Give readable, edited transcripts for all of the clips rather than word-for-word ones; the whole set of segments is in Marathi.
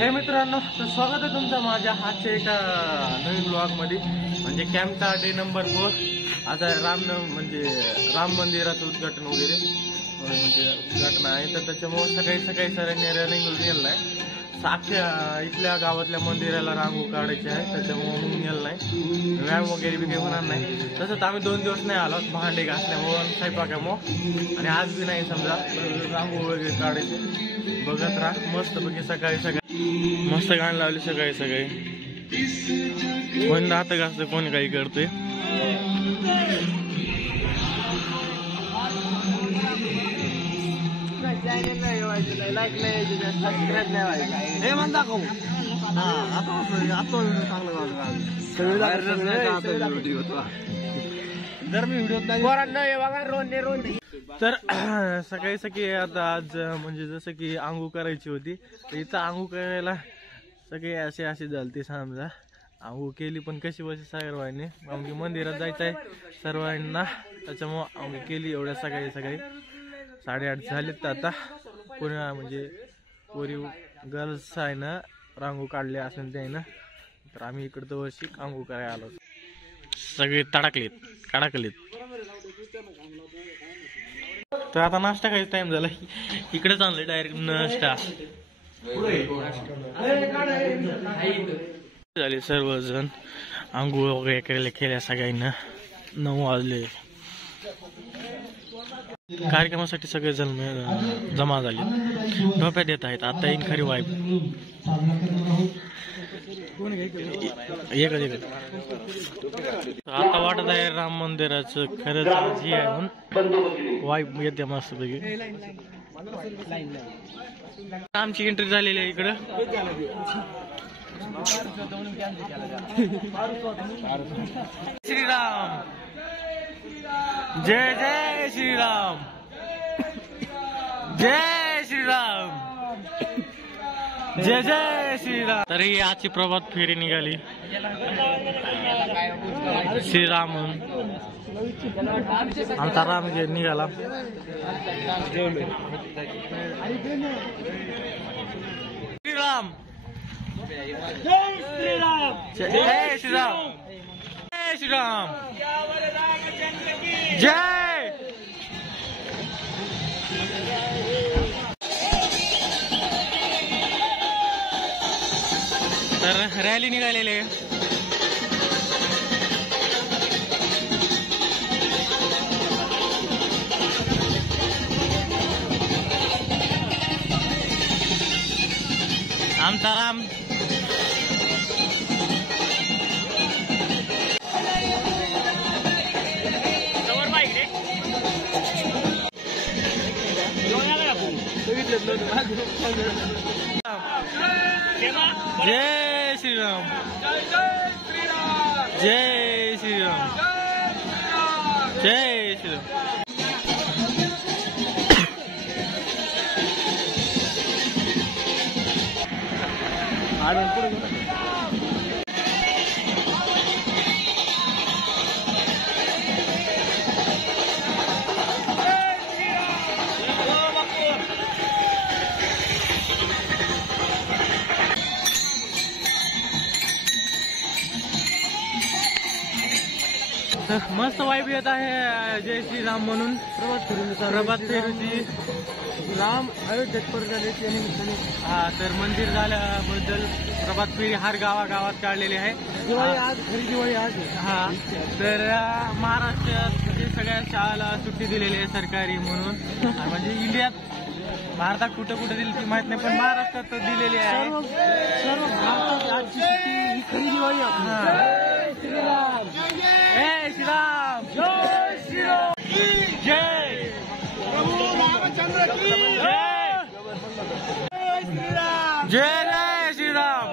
हे मित्रांनो, तर स्वागत आहे तुमचं माझ्या हातच्या एका नवीन ब्लॉग मध्ये. म्हणजे कॅम्पचा डे नंबर 4. आता राम मंदिराचं उद्घाटन वगैरे म्हणजे उद्घाटन आहे, तर त्याच्यामुळे सकाळी सरांनी रनिंग गेलेलं आहे. साख्या इथल्या गावातल्या मंदिराला रांगोळी काढायची आहे, त्याच्यामुळे मग गेलं नाही. व्यायाम वगैरे बी काही होणार नाही. तसंच आम्ही 2 दिवस नाही आलो, भांडे घासल्यामुळे स्वयंपाकामुळे, आणि आज बी नाही समजा रांगोळी वगैरे काढायची. बघत राहा मस्त पैकी सकाळी मस्त गाणं लावली सकाळी. कोणी राहतं घासतं, कोणी काही करतोय. तर सकाळी आता आज म्हणजे जसं की आंघोळ करायची होती, तर इथं आंघोळ करायला सगळे असे झालते. समजा आंघोळ केली, पण कशी बशी सर्वांनी आमची मंदिरात जायचं आहे सर्वांना, त्याच्यामुळं आंघोळ केली. एवढ्या सकाळी 8:30 झालेत. आता कोणी म्हणजे पोरी गर्ल्स आहे ना रांगोळ काढले असेल ते ना, तर आम्ही इकडं वर्षी आंघोळ करायला आलो. सगळे काढाकलेत. तर आता नाश्ता खायचा टाइम झाला. इकडे चाललंय डायरेक्ट नाश्ता झाले. सर्वजण आंघोळ वगैरे करायला केल्या सगळ्यांना. 9 वाजले. कार्यक्रमासाठी सगळेजण जमा झाले, डोप्यात येत आहेत. आता येईन खरी वाईब. एकच आता वाटत आहे राम मंदिराचं खरंच जी आहे म्हणून वाईब येते मस्त पैकी. आमची एंट्री झालेली आहे इकडं. श्रीराम, जय जय श्रीराम, जय श्रीराम, जय जय श्रीराम. तरी आजची प्रभात फेरी निघाली श्रीराम. आमचा राम निघाला. श्रीराम, जय श्रीराम, जय श्रीराम, जय श्रीराम, जय. तर रॅली निघालेली आहे. आमचा राम जय श्रीराम, जय श्रीराम, जय श्रीराम. मस्त वाईब येत आहे जय श्रीराम म्हणून. प्रभात फेरीची राम अयोध्येत परतले त्यानिमित्ताने. हा, तर मंदिर झाल्याबद्दल प्रभात फेरी हर गावागावात काढलेली आहे. दिवाळी आज. हा, तर महाराष्ट्रात म्हणजे सगळ्या शाळाला सुट्टी दिलेली आहे सरकारी म्हणून. म्हणजे इंडियात भारतात कुठं दिली ती माहित नाही, पण महाराष्ट्रात तर दिलेली आहे. सर्व भारतात आजची सुट्टी ही खरी दिवाळी. जय श्रीराम, जय श्रीराम, जय श्रीराम, जय प्रभू रामचंद्र की जय, जय श्रीराम, जय जय श्रीराम.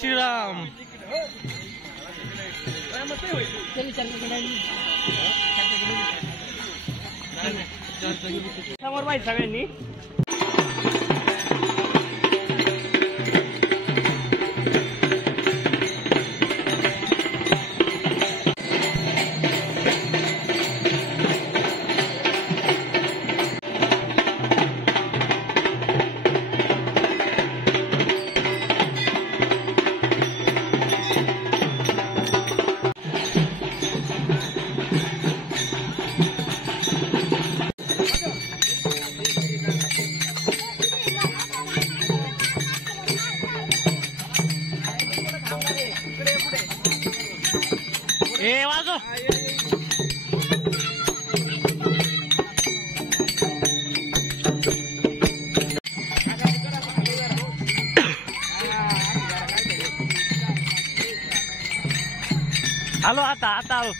श्रीराम. समोर पाहिजे सगळ्यांनी. ए वाजो. आलो आता आलो.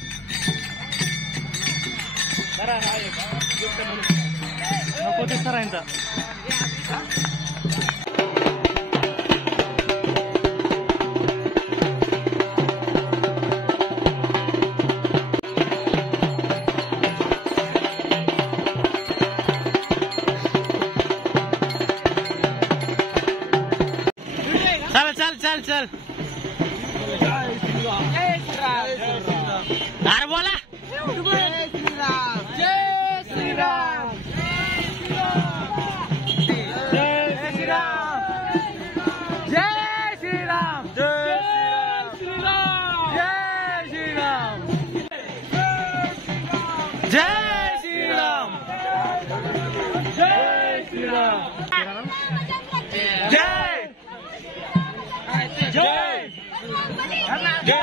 नको ते सरांचा. चल चल अरे बोला. जय श्रीराम. जय श्रीराम. जय श्रीराम. जय श्रीराम. जय श्रीराम. जय श्रीराम. जय श्रीराम. जय श्रीराम. जय जय जय.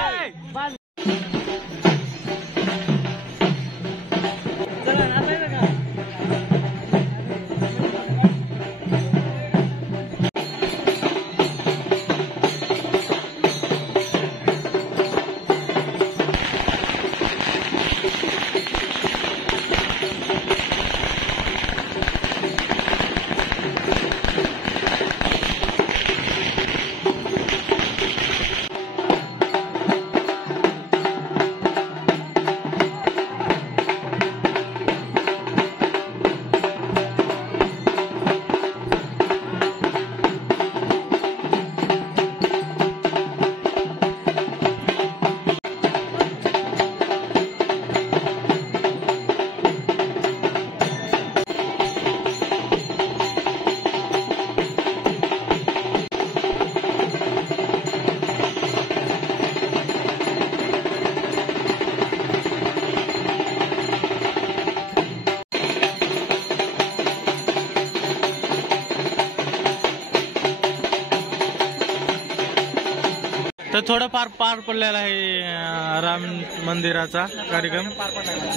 तर थोडंफार पार पडलेला आहे राम मंदिराचा कार्यक्रम,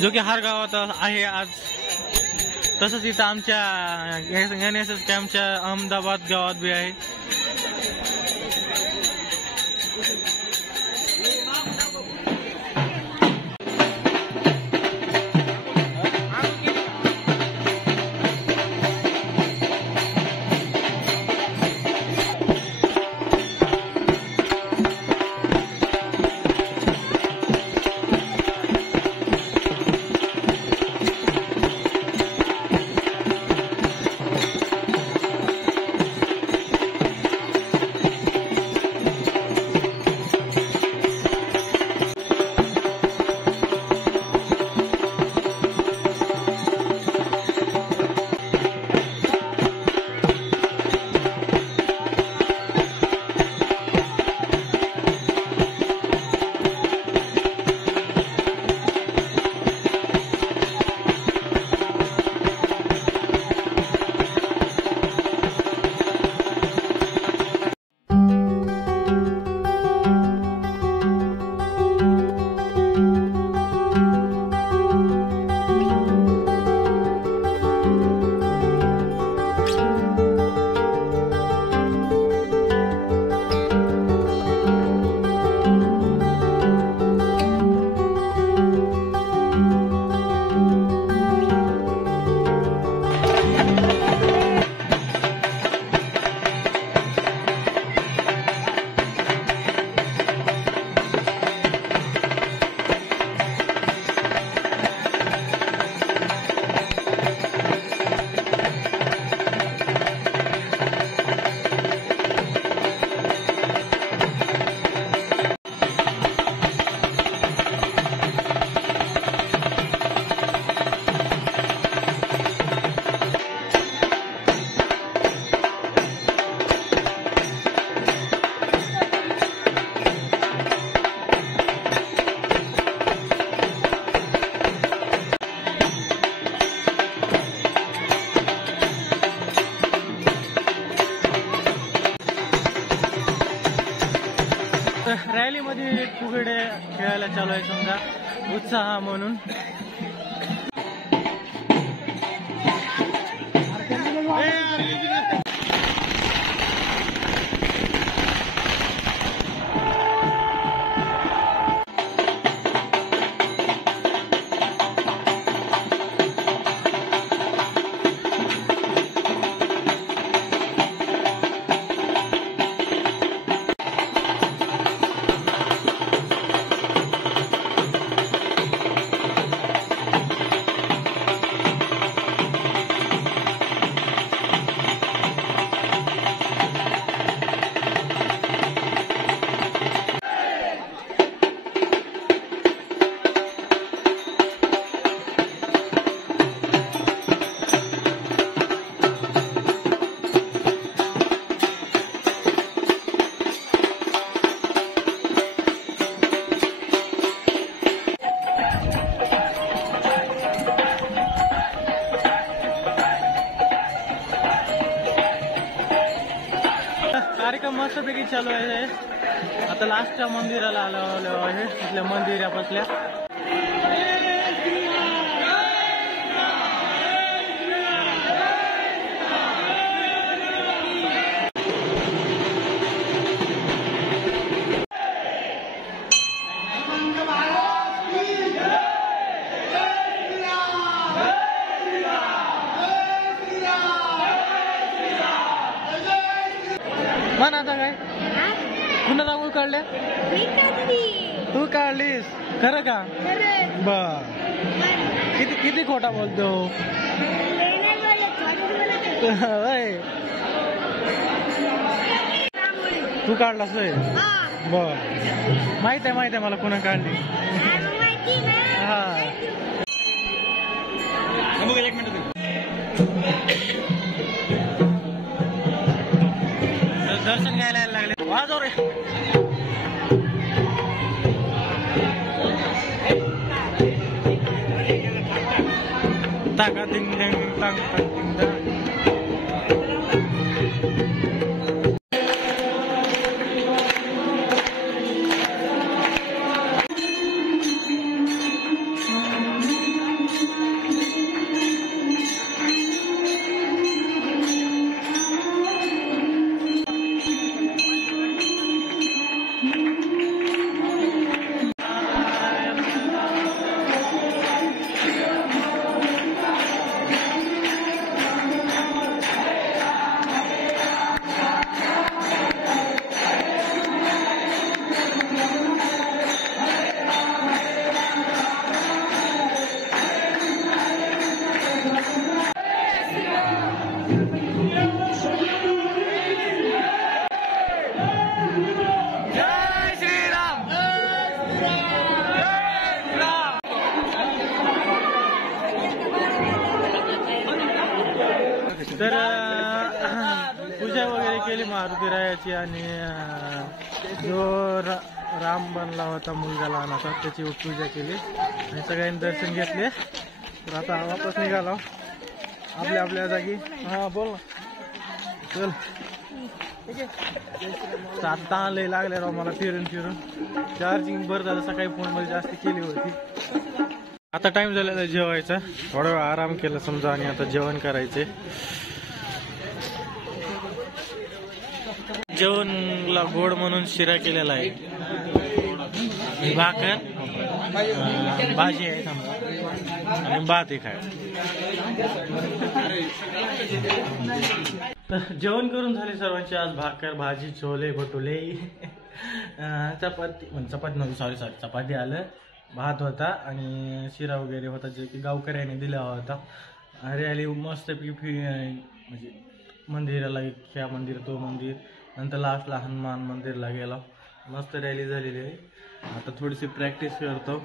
जो की हर गावात आहे आज. तसंच इथं आमच्या NSS कॅम्पच्या अहमदाबाद गावात बी आहे. तर रॅलीमध्ये फुगडे खेळायला चालू आहे समजा उत्साह म्हणून. कार्यक्रम मस्तपैकी चालू आहे. आता लास्टच्या मंदिराला आलो आहे. इथल्या मंदिरापासल्या मन आता काय पुन्हा रांगोळी काढल्या तू काढलीस खरं का बर किती किती खोटा बोलतो तू काढलास होय बर माहित आहे मला पुन्हा काढली हा एक मिनिट दर्शन घ्यायला लागले वाजव रे ताका दिंग दिंग तांग तांग दिंग तर पूजा वगैरे केली मारुती रायाची आणि जो राम बनला होता मुलगा लहानाचा त्याची पूजा केली आणि सगळ्यांनी दर्शन घेतले. तर आता वापस निघालो आपल्या आपल्या जागी. हा बोल ना चल. आता लय लागले राव मला फिरून चार्जिंग बरं झालं सकाळी फोन मध्ये जास्त केली होती. आता टाइम झालेला जेवायचा थोडा वेळ आराम केला समजा आणि आता जेवण करायचे. जेवणला गोड म्हणून शिरा केलेला आहे भाकर भाजी आहे समजा आणि भात एक आहे. तर जेवण करून झाले सर्वांचे. आज भाकर भाजी छोले भटुले चपाती नव्हती सॉरी चपाती आलं भात होता आणि शिरा वगैरे होता जे की गावकऱ्याने दिला होता. रॅली मस्तपैकी म्हणजे मंदिराला ह्या मंदिर तो मंदिर नंतर लास्टला हनुमान मंदिरला गेला. मस्त रॅली झालेली आहे. आता थोडीशी प्रॅक्टिस करतो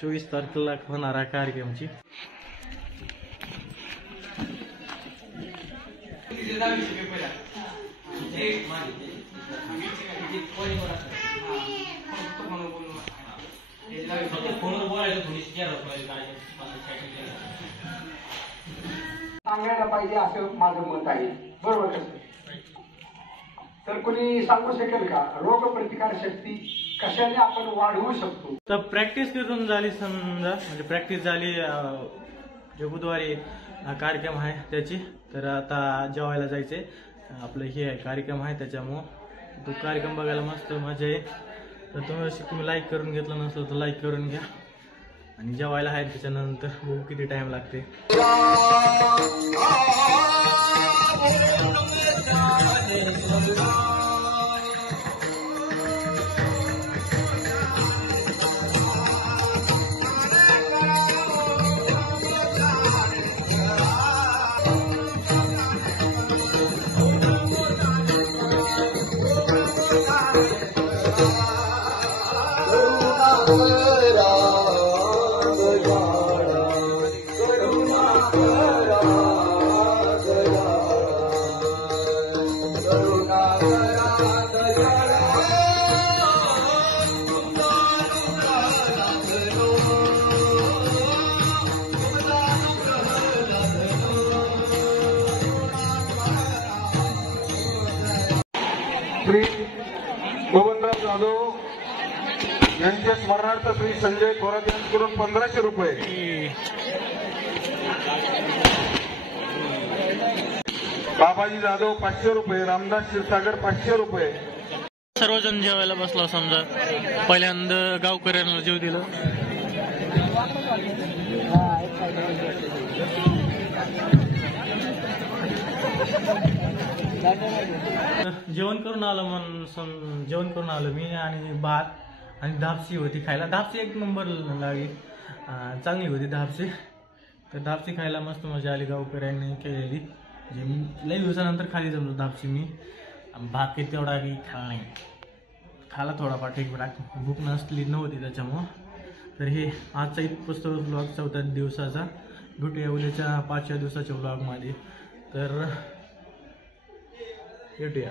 24 तारखेला होणारा कार्यक्रमची. सांगायला पाहिजे असं माझं मत आहे. बरोबर कसं तर कोणी सांगू शकेल का रोग प्रतिकार शक्ती कशाने आपण वाढवू शकतो? तर प्रॅक्टिस करून झाली समजा, म्हणजे प्रॅक्टिस झाली जे बुधवारी कार्यक्रम आहे त्याची, तर आता जेवायला जायचे. आपलं हे आहे कार्यक्रम आहे, त्याच्यामुळं तो कार्यक्रम बघायला मस्त मजा येईल. तर तुम्ही लाईक करून घेतलं नसलं तर लाईक करून घ्या. आणि जेवायला आहे त्याच्यानंतर बघू किती टाइम लागते. श्री गोविंदराव जाधव यांच्या स्मरणार्थ श्री संजय थोरात यांच्याकडून 1500 रुपये, बाबाजी जाधव 500 रुपये, रामदास क्षीरसागर 500 रुपये. सर्वजण जेवायला बसला. समजा पहिल्यांदा गावकऱ्यांना जेव दिलं. जेवण करून आलो मी, आणि भात आणि धापसी होती खायला. धापसी एक नंबर लागली, चांगली होती धापसी. तर धापसी खायला मस्त मजा आली, गावकऱ्यांनी केलेली. म्हणजे लई दिवसानंतर खाली जमलो धापसी मी. भात काही तेवढा काही खाल्ला नाही, खाला थोडाफार ठीक, भूक नव्हती त्याच्यामुळं. तर हे आजचा पुस्तक ब्लॉग 4थ्या दिवसाचा. भेटूया उद्याच्या 5व्या दिवसाच्या ब्लॉगमध्ये. तर भेटूया.